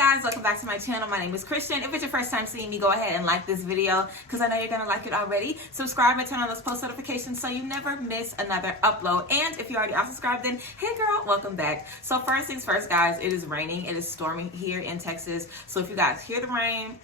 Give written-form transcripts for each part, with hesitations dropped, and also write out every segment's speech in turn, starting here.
guys, welcome back to my channel. My name is Christian. If it's your first time seeing me, go ahead and like this video because I know you're gonna like it already. Subscribe and turn on those post notifications so you never miss another upload. And if you already are subscribed, then hey girl, welcome back. So first things first, guys, it is raining. It is storming here in Texas. So if you guys hear the rain,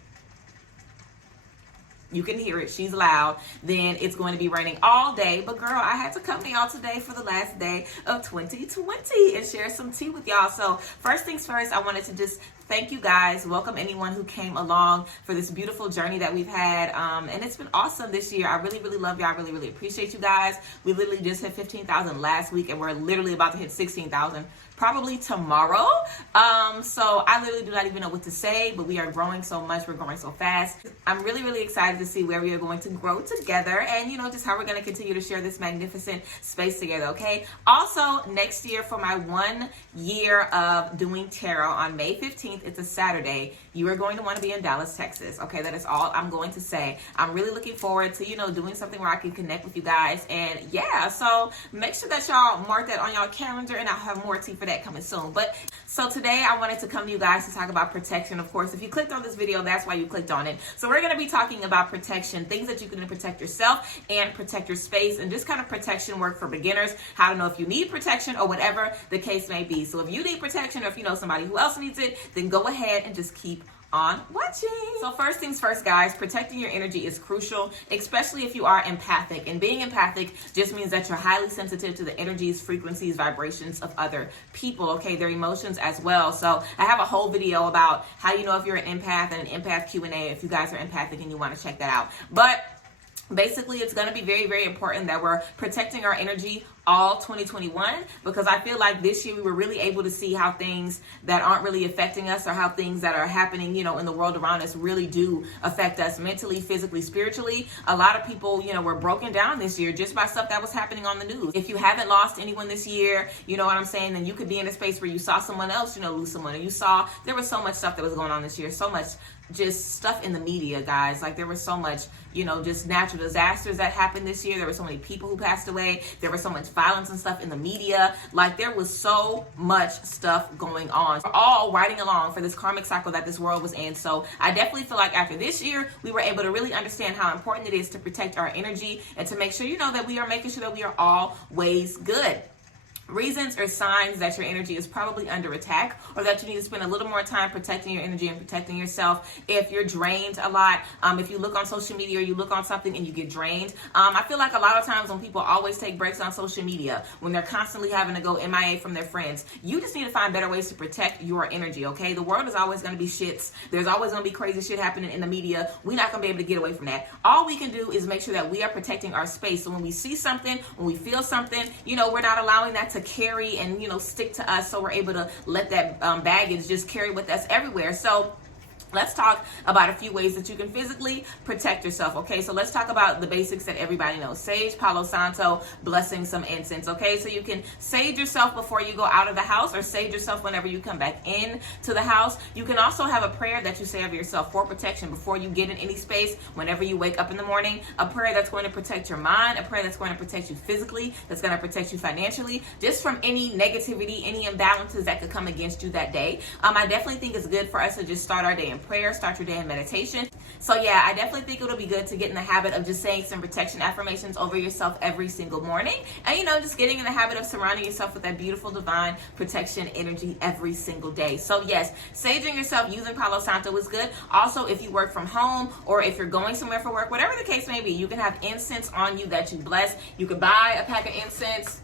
you can hear it, she's loud, then it's going to be raining all day. But girl, I had to come to y'all today for the last day of 2020 and share some tea with y'all. So first things first, I wanted to just thank you guys, welcome anyone who came along for this beautiful journey that we've had, and it's been awesome this year. I really love y'all. I really appreciate you guys. We literally just hit 15,000 last week and we're literally about to hit 16,000 probably tomorrow. So I literally do not even know what to say, but we are growing so much, we're growing so fast. I'm really excited to see where we are going to grow together and just how we're going to continue to share this magnificent space together. Okay, also next year for my 1 year of doing tarot on May 15th, it's a Saturday, you are going to want to be in Dallas, Texas. Okay, that is all I'm going to say. I'm really looking forward to doing something where I can connect with you guys, and yeah, so make sure that y'all mark that on y'all calendar, and I'll have more tea for that coming soon. But so today I wanted to come to you guys to talk about protection. Of course, if you clicked on this video, that's why you clicked on it. So we're going to be talking about protection, things that you can do to protect yourself and protect your space, and just kind of protection work for beginners, how to know if you need protection or whatever the case may be. So if you need protection, or if you know somebody who else needs it, then go ahead and just keep on watching. So first things first, guys, protecting your energy is crucial, especially if you are empathic. And being empathic just means that you're highly sensitive to the energies, frequencies, vibrations of other people, okay, their emotions as well. So I have a whole video about how you know if you're an empath, and an empath Q&A if you guys are empathic and you want to check that out. But basically, it's going to be very important that we're protecting our energy all 2021, because I feel like this year we were really able to see how things that aren't really affecting us, or how things that are happening, in the world around us really do affect us mentally, physically, spiritually. A lot of people, were broken down this year just by stuff that was happening on the news. If you haven't lost anyone this year, you know what I'm saying, then you could be in a space where you saw someone else, lose someone, and you saw there was so much stuff that was going on this year, so much just stuff in the media, guys. Like there was so much, just natural disasters that happened this year. There were so many people who passed away. There was so much violence and stuff in the media. Like there was so much stuff going on. We're all riding along for this karmic cycle that this world was in. So I definitely feel like after this year, we were able to really understand how important it is to protect our energy and to make sure, that we are making sure that we are always good. Reasons or signs that your energy is probably under attack, or that you need to spend a little more time protecting your energy and protecting yourself. If you're drained a lot, if you look on social media or you look on something and you get drained, I feel like a lot of times when people always take breaks on social media, when they're constantly having to go MIA from their friends, you just need to find better ways to protect your energy, okay? The world is always going to be shits. There's always going to be crazy shit happening in the media. We're not going to be able to get away from that. All we can do is make sure that we are protecting our space. So when we see something, when we feel something, we're not allowing that to carry and stick to us, so we're able to let that baggage just carry with us everywhere. So let's talk about a few ways that you can physically protect yourself, okay? So let's talk about the basics that everybody knows. Sage, Palo Santo, blessing, some incense, okay? So you can sage yourself before you go out of the house, or sage yourself whenever you come back in to the house. You can also have a prayer that you say of yourself for protection before you get in any space, whenever you wake up in the morning, a prayer that's going to protect your mind, a prayer that's going to protect you physically, that's going to protect you financially, just from any negativity, any imbalances that could come against you that day. I definitely think it's good for us to just start our day in prayer, start your day in meditation. So yeah, I definitely think it'll be good to get in the habit of just saying some protection affirmations over yourself every single morning, and just getting in the habit of surrounding yourself with that beautiful divine protection energy every single day. So yes, saging yourself using Palo Santo is good. Also, if you work from home, or if you're going somewhere for work, whatever the case may be, you can have incense on you that you bless. You could buy a pack of incense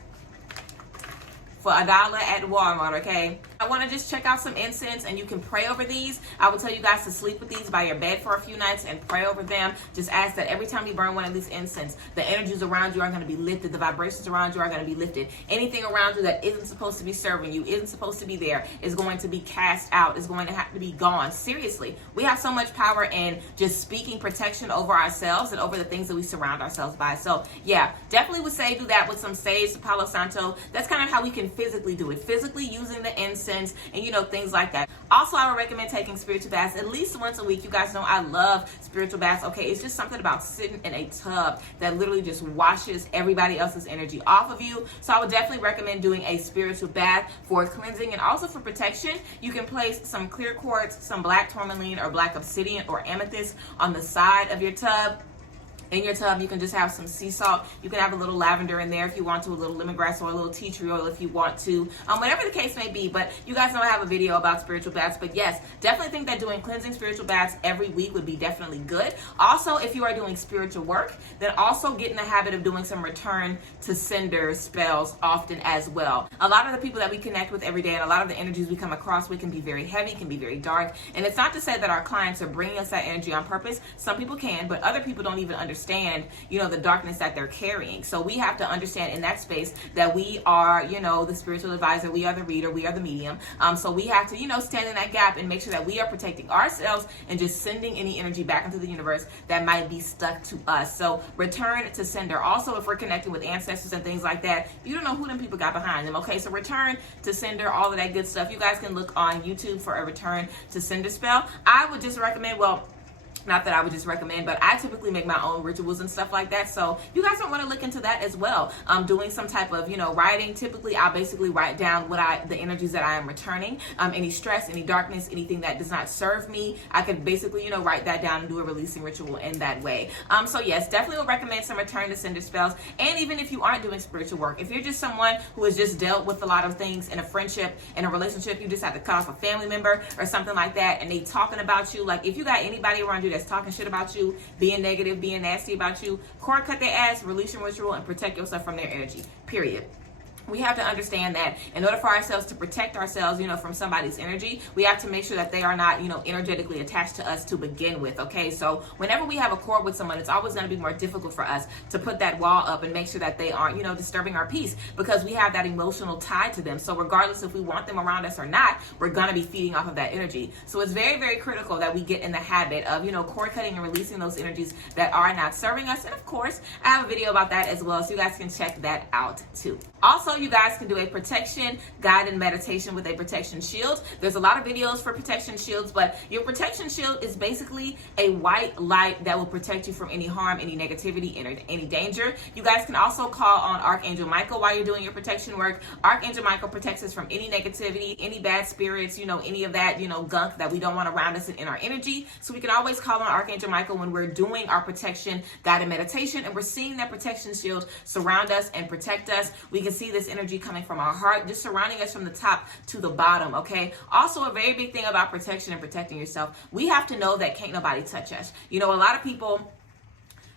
for $1 at Walmart, okay? I want to just check out some incense, and you can pray over these. I will tell you guys to sleep with these by your bed for a few nights and pray over them. Just ask that every time you burn one of these incense, the energies around you are going to be lifted. The vibrations around you are going to be lifted. Anything around you that isn't supposed to be serving you, isn't supposed to be there, is going to be cast out, is going to have to be gone. Seriously, we have so much power in just speaking protection over ourselves and over the things that we surround ourselves by. So yeah, definitely would say do that with some sage, Palo Santo. That's kind of how we can physically do it. Physically using the incense, toxins, and things like that. Also, I would recommend taking spiritual baths at least once a week. You guys know I love spiritual baths. Okay, it's just something about sitting in a tub that literally just washes everybody else's energy off of you. So I would definitely recommend doing a spiritual bath for cleansing and also for protection. You can place some clear quartz, some black tourmaline or black obsidian or amethyst on the side of your tub. In your tub, you can just have some sea salt. You can have a little lavender in there if you want to, a little lemongrass or a little tea tree oil if you want to, whatever the case may be. But you guys know I have a video about spiritual baths. But yes, definitely think that doing cleansing spiritual baths every week would be definitely good. Also, if you are doing spiritual work, then also get in the habit of doing some return to sender spells often as well. A lot of the people that we connect with every day and a lot of the energies we come across with can be very heavy, can be very dark. And it's not to say that our clients are bringing us that energy on purpose. Some people can, but other people don't even understand the darkness that they're carrying. So we have to understand in that space that we are the spiritual advisor, we are the reader, we are the medium. So we have to stand in that gap and make sure that we are protecting ourselves and just sending any energy back into the universe that might be stuck to us. So return to sender. Also, if we're connecting with ancestors and things like that, you don't know who them people got behind them. Okay, so return to sender, all of that good stuff. You guys can look on YouTube for a return to sender spell. I would just recommend, not that I would just recommend, but I typically make my own rituals and stuff like that. So you guys might want to look into that as well. Doing some type of, writing. Typically, I'll basically write down the energies that I am returning. Any stress, any darkness, anything that does not serve me. I could basically, write that down and do a releasing ritual in that way. So yes, definitely would recommend some return to sender spells. And even if you aren't doing spiritual work, if you're just someone who has just dealt with a lot of things in a friendship, in a relationship, you just have to cut off a family member or something like that, and they talking about you. Like if you got anybody around you that's talking shit about you, being negative, being nasty about you, cord cut their ass, release your ritual, and protect yourself from their energy. Period. We have to understand that in order for ourselves to protect ourselves, from somebody's energy, we have to make sure that they are not, energetically attached to us to begin with, okay? So whenever we have a cord with someone, it's always going to be more difficult for us to put that wall up and make sure that they aren't, disturbing our peace because we have that emotional tie to them. So regardless if we want them around us or not, we're going to be feeding off of that energy. So it's very, very critical that we get in the habit of, cord cutting and releasing those energies that are not serving us. And of course, I have a video about that as well, so you guys can check that out too. Also, you guys can do a protection guided meditation with a protection shield. There's a lot of videos for protection shields, but your protection shield is basically a white light that will protect you from any harm, any negativity, any danger. You guys can also call on Archangel Michael while you're doing your protection work. Archangel Michael protects us from any negativity, any bad spirits, any of that, gunk that we don't want around us in our energy. So we can always call on Archangel Michael when we're doing our protection guided meditation and we're seeing that protection shield surround us and protect us. We can see this energy coming from our heart, just surrounding us from the top to the bottom, okay? Also, a very big thing about protection and protecting yourself, we have to know that can't nobody touch us. A lot of people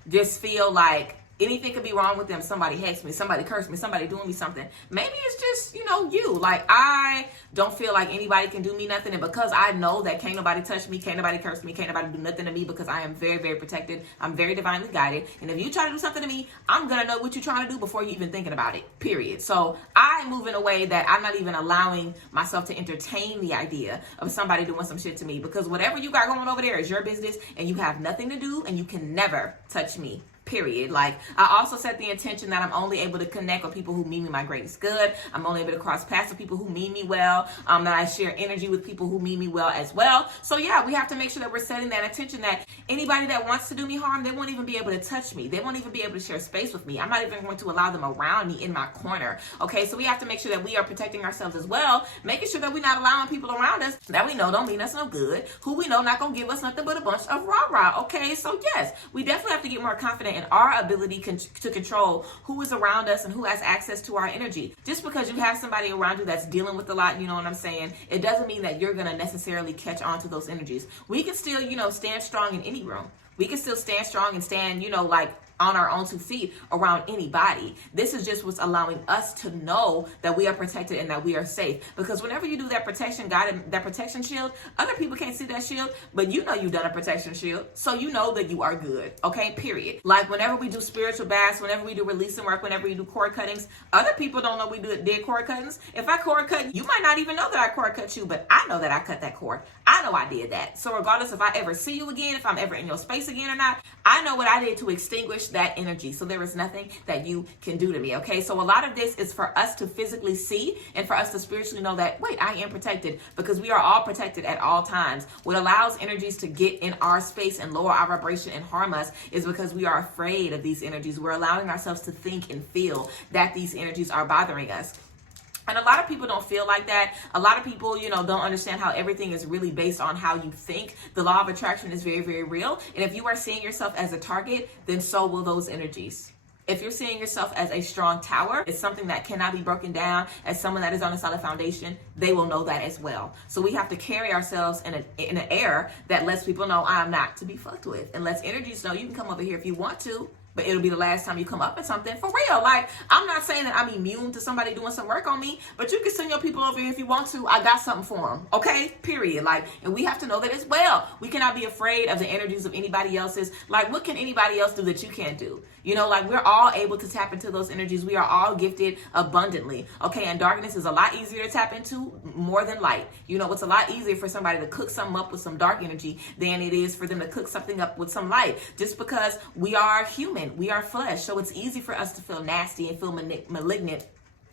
just feel like anything could be wrong with them. Somebody hates me, somebody cursed me, somebody doing me something. Maybe it's just, you. Like, I don't feel like anybody can do me nothing. And because I know that can't nobody touch me, can't nobody curse me, can't nobody do nothing to me because I am very, very protected. I'm very divinely guided. And if you try to do something to me, I'm going to know what you're trying to do before you even thinking about it, period. So I move in a way that I'm not even allowing myself to entertain the idea of somebody doing some shit to me because whatever you got going over there is your business and you have nothing to do and you can never touch me. Period. Like, I also set the intention that I'm only able to connect with people who mean me my greatest good. I'm only able to cross paths with people who mean me well. That I share energy with people who mean me well as well. So yeah, we have to make sure that we're setting that intention that anybody that wants to do me harm, they won't even be able to touch me. They won't even be able to share space with me. I'm not even going to allow them around me in my corner. Okay, so we have to make sure that we are protecting ourselves as well, making sure that we're not allowing people around us that we know don't mean us no good, who we know not gonna give us nothing but a bunch of rah-rah. Okay, so yes, we definitely have to get more confident in our ability to control who is around us and who has access to our energy. Just because you have somebody around you that's dealing with a lot, you know what I'm saying, it doesn't mean that you're going to necessarily catch on to those energies. We can still, stand strong in any room. We can still stand strong and stand, like on our own 2 feet around anybody. This is just what's allowing us to know that we are protected and that we are safe. Because whenever you do that protection guide, that protection shield, other people can't see that shield, but you've done a protection shield, so you know that you are good. Okay, period. Like whenever we do spiritual baths, whenever we do releasing work, whenever we do cord cuttings, other people don't know we did cord cuttings. If I cord cut, you might not even know that I cord cut you, but I know that I cut that cord. I know I did that. So regardless if I ever see you again, if I'm ever in your space again or not, I know what I did to extinguish push that energy. So there is nothing that you can do to me. Okay. So a lot of this is for us to physically see and for us to spiritually know that, wait, I am protected, because we are all protected at all times. What allows energies to get in our space and lower our vibration and harm us is because we are afraid of these energies. We're allowing ourselves to think and feel that these energies are bothering us. And a lot of people don't feel like that. A lot of people, don't understand how everything is really based on how you think. The law of attraction is very, very real. And if you are seeing yourself as a target, then so will those energies. If you're seeing yourself as a strong tower, it's something that cannot be broken down, as someone that is on a solid foundation, they will know that as well. So we have to carry ourselves in an air that lets people know I'm not to be fucked with, and lets energies know you can come over here if you want to, but it'll be the last time you come up with something for real. Like, I'm not saying that I'm immune to somebody doing some work on me, but you can send your people over here if you want to. I got something for them. Okay, period. Like, and we have to know that as well. We cannot be afraid of the energies of anybody else's. Like, what can anybody else do that you can't do? Like, we're all able to tap into those energies. We are all gifted abundantly. Okay, and darkness is a lot easier to tap into more than light. It's a lot easier for somebody to cook something up with some dark energy than it is for them to cook something up with some light. Just because we are human, we are flesh. So it's easy for us to feel nasty and feel malignant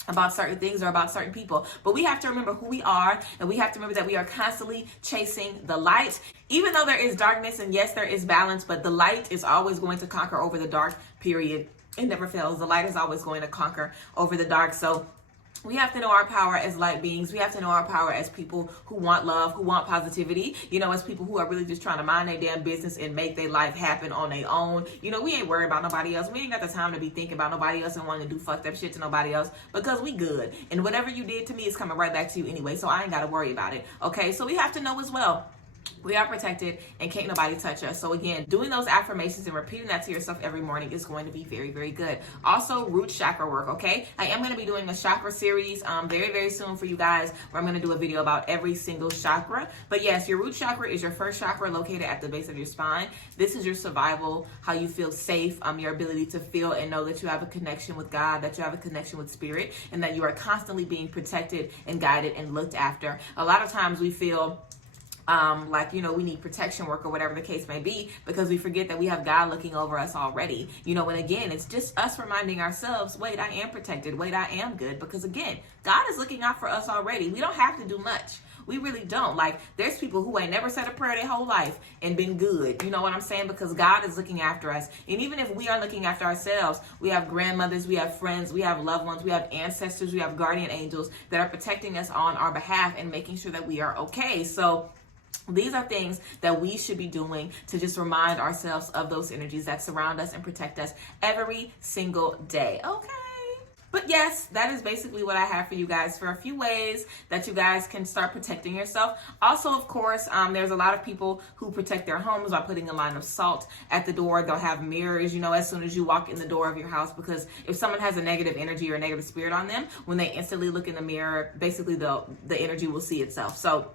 about certain things or about certain people. But we have to remember who we are, and we have to remember that we are constantly chasing the light. Even though there is darkness, and yes, there is balance, but the light is always going to conquer over the dark, period. It never fails. The light is always going to conquer over the dark. So we have to know our power as light beings. We have to know our power as people who want love, who want positivity, as people who are really just trying to mind their damn business and make their life happen on their own. We ain't worried about nobody else. We ain't got the time to be thinking about nobody else and wanting to do fucked up shit to nobody else, because we good. And whatever you did to me is coming right back to you anyway, so I ain't got to worry about it. Okay, so we have to know as well, we are protected and can't nobody touch us. So again, doing those affirmations and repeating that to yourself every morning is going to be very, very good. Also, root chakra work, okay? I am going to be doing a chakra series very, very soon for you guys, where I'm going to do a video about every single chakra. But yes, your root chakra is your first chakra located at the base of your spine. This is your survival, how you feel safe, your ability to feel and know that you have a connection with God, that you have a connection with spirit, and that you are constantly being protected and guided and looked after. A lot of times we feel we need protection work or whatever the case may be, because we forget that we have God looking over us already. And again, it's just us reminding ourselves, wait, I am protected. Wait, I am good. Because again, God is looking out for us already. We don't have to do much. We really don't. Like, there's people who ain't never said a prayer their whole life and been good. You know what I'm saying? Because God is looking after us. And even if we are looking after ourselves, we have grandmothers, we have friends, we have loved ones, we have ancestors, we have guardian angels that are protecting us on our behalf and making sure that we are okay. So these are things that we should be doing to just remind ourselves of those energies that surround us and protect us every single day. Okay. But yes, that is basically what I have for you guys, for a few ways that you guys can start protecting yourself. Also, of course, there's a lot of people who protect their homes by putting a line of salt at the door. They'll have mirrors, as soon as you walk in the door of your house, because if someone has a negative energy or a negative spirit on them, when they instantly look in the mirror, basically the energy will see itself. So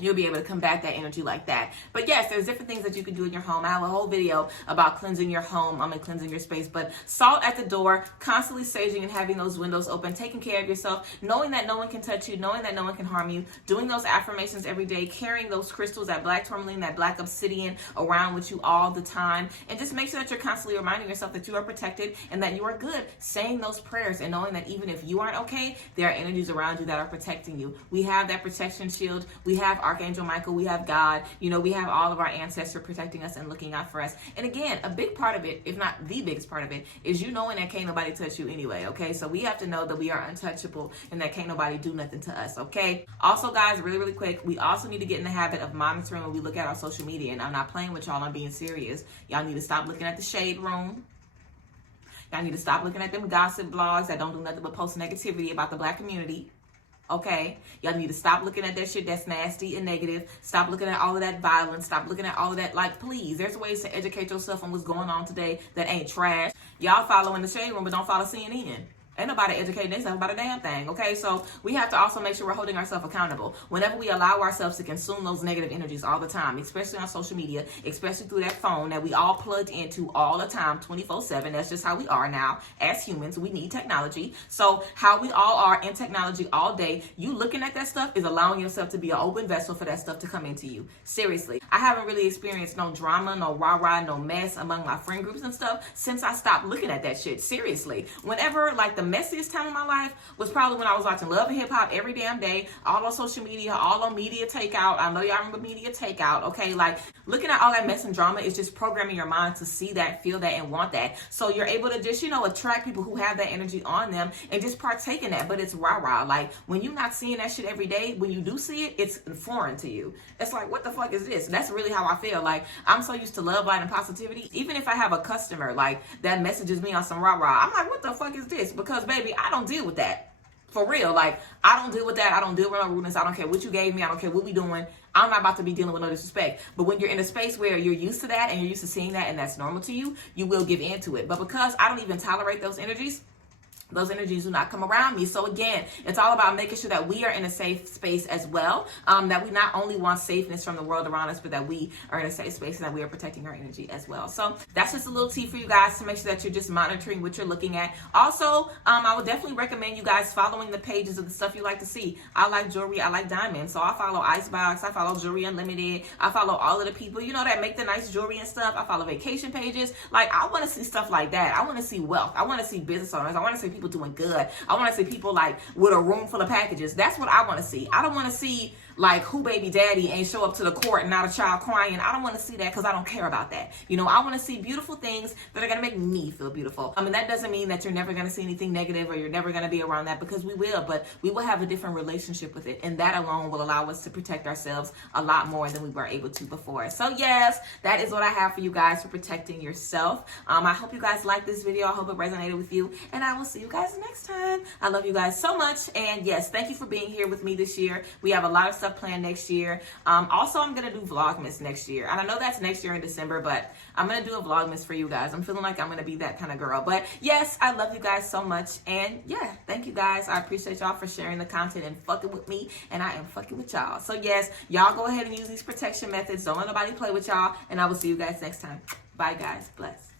you'll be able to combat that energy like that. But yes, there's different things that you can do in your home. I have a whole video about cleansing your home, and cleansing your space. But salt at the door, constantly saging and having those windows open, taking care of yourself, knowing that no one can touch you, knowing that no one can harm you, doing those affirmations every day, carrying those crystals, that black tourmaline, that black obsidian around with you all the time. And just make sure that you're constantly reminding yourself that you are protected and that you are good. Saying those prayers and knowing that even if you aren't okay, there are energies around you that are protecting you. We have that protection shield. We have Archangel Michael. We have God. We have all of our ancestors protecting us and looking out for us. And again, a big part of it, if not the biggest part of it, is knowing that can't nobody touch you anyway, okay? So we have to know that we are untouchable and that can't nobody do nothing to us, okay? Also, guys, really, really quick, we also need to get in the habit of monitoring when we look at our social media. And I'm not playing with y'all, I'm being serious. Y'all need to stop looking at the shade room. Y'all need to stop looking at them gossip blogs that don't do nothing but post negativity about the Black community. Okay, y'all need to stop looking at that shit that's nasty and negative. Stop looking at all of that violence. Stop looking at all of that. Like, please, there's ways to educate yourself on what's going on today that ain't trash. Y'all following the shade room, but don't follow CNN. Ain't nobody educating themselves about a damn thing, okay? So we have to also make sure we're holding ourselves accountable. Whenever we allow ourselves to consume those negative energies all the time, especially on social media, especially through that phone that we all plugged into all the time, 24/7. That's just how we are now as humans. We need technology. So how we all are in technology all day, you looking at that stuff is allowing yourself to be an open vessel for that stuff to come into you. Seriously. I haven't really experienced no drama, no rah-rah, no mess among my friend groups and stuff since I stopped looking at that shit. Seriously. Whenever, like, the messiest time of my life was probably when I was watching Love and Hip Hop every damn day, all on social media, all on media takeout. I know y'all remember media takeout, okay? Like, looking at all that mess and drama is just programming your mind to see that, feel that, and want that. So you're able to just, attract people who have that energy on them and just partake in that. But it's rah-rah. Like, when you're not seeing that shit every day, when you do see it, it's foreign to you. It's like, what the fuck is this? That's really how I feel. Like, I'm so used to love, light, and positivity. Even if I have a customer, like, that messages me on some rah-rah, I'm like, what the fuck is this? Because, baby, I don't deal with that. For real. Like, I don't deal with that. I don't deal with no rudeness. I don't care what you gave me. I don't care what we doing. I'm not about to be dealing with no disrespect. But when you're in a space where you're used to that and you're used to seeing that and that's normal to you, you will give in to it. But because I don't even tolerate those energies do not come around me. So again, it's all about making sure that we are in a safe space as well. That we not only want safeness from the world around us, but that we are in a safe space and that we are protecting our energy as well. So that's just a little tea for you guys to make sure that you're just monitoring what you're looking at. Also, I would definitely recommend you guys following the pages of the stuff you like to see. I like jewelry. I like diamonds. So I follow Icebox. I follow Jewelry Unlimited. I follow all of the people, that make the nice jewelry and stuff. I follow vacation pages. Like, I want to see stuff like that. I want to see wealth. I want to see business owners. I want to see people doing good. I want to see people like with a room full of packages. That's what I want to see. I don't want to see like who baby daddy ain't show up to the court and not a child crying. I don't want to see that because I don't care about that. I want to see beautiful things that are going to make me feel beautiful. That doesn't mean that you're never going to see anything negative or you're never going to be around that, because we will, but we will have a different relationship with it. And that alone will allow us to protect ourselves a lot more than we were able to before. So yes, that is what I have for you guys for protecting yourself. I hope you guys liked this video. I hope it resonated with you, and I will see you guys next time. I love you guys so much. And yes, thank you for being here with me this year. We have a lot of stuff planned next year. Also, I'm gonna do Vlogmas next year, and I know that's next year in December, but I'm gonna do a Vlogmas for you guys. I'm feeling like I'm gonna be that kind of girl. But yes, I love you guys so much, and yeah, thank you guys. I appreciate y'all for sharing the content and fucking with me, and I am fucking with y'all. So yes, y'all go ahead and use these protection methods. Don't let nobody play with y'all, and I will see you guys next time. Bye guys. Bless.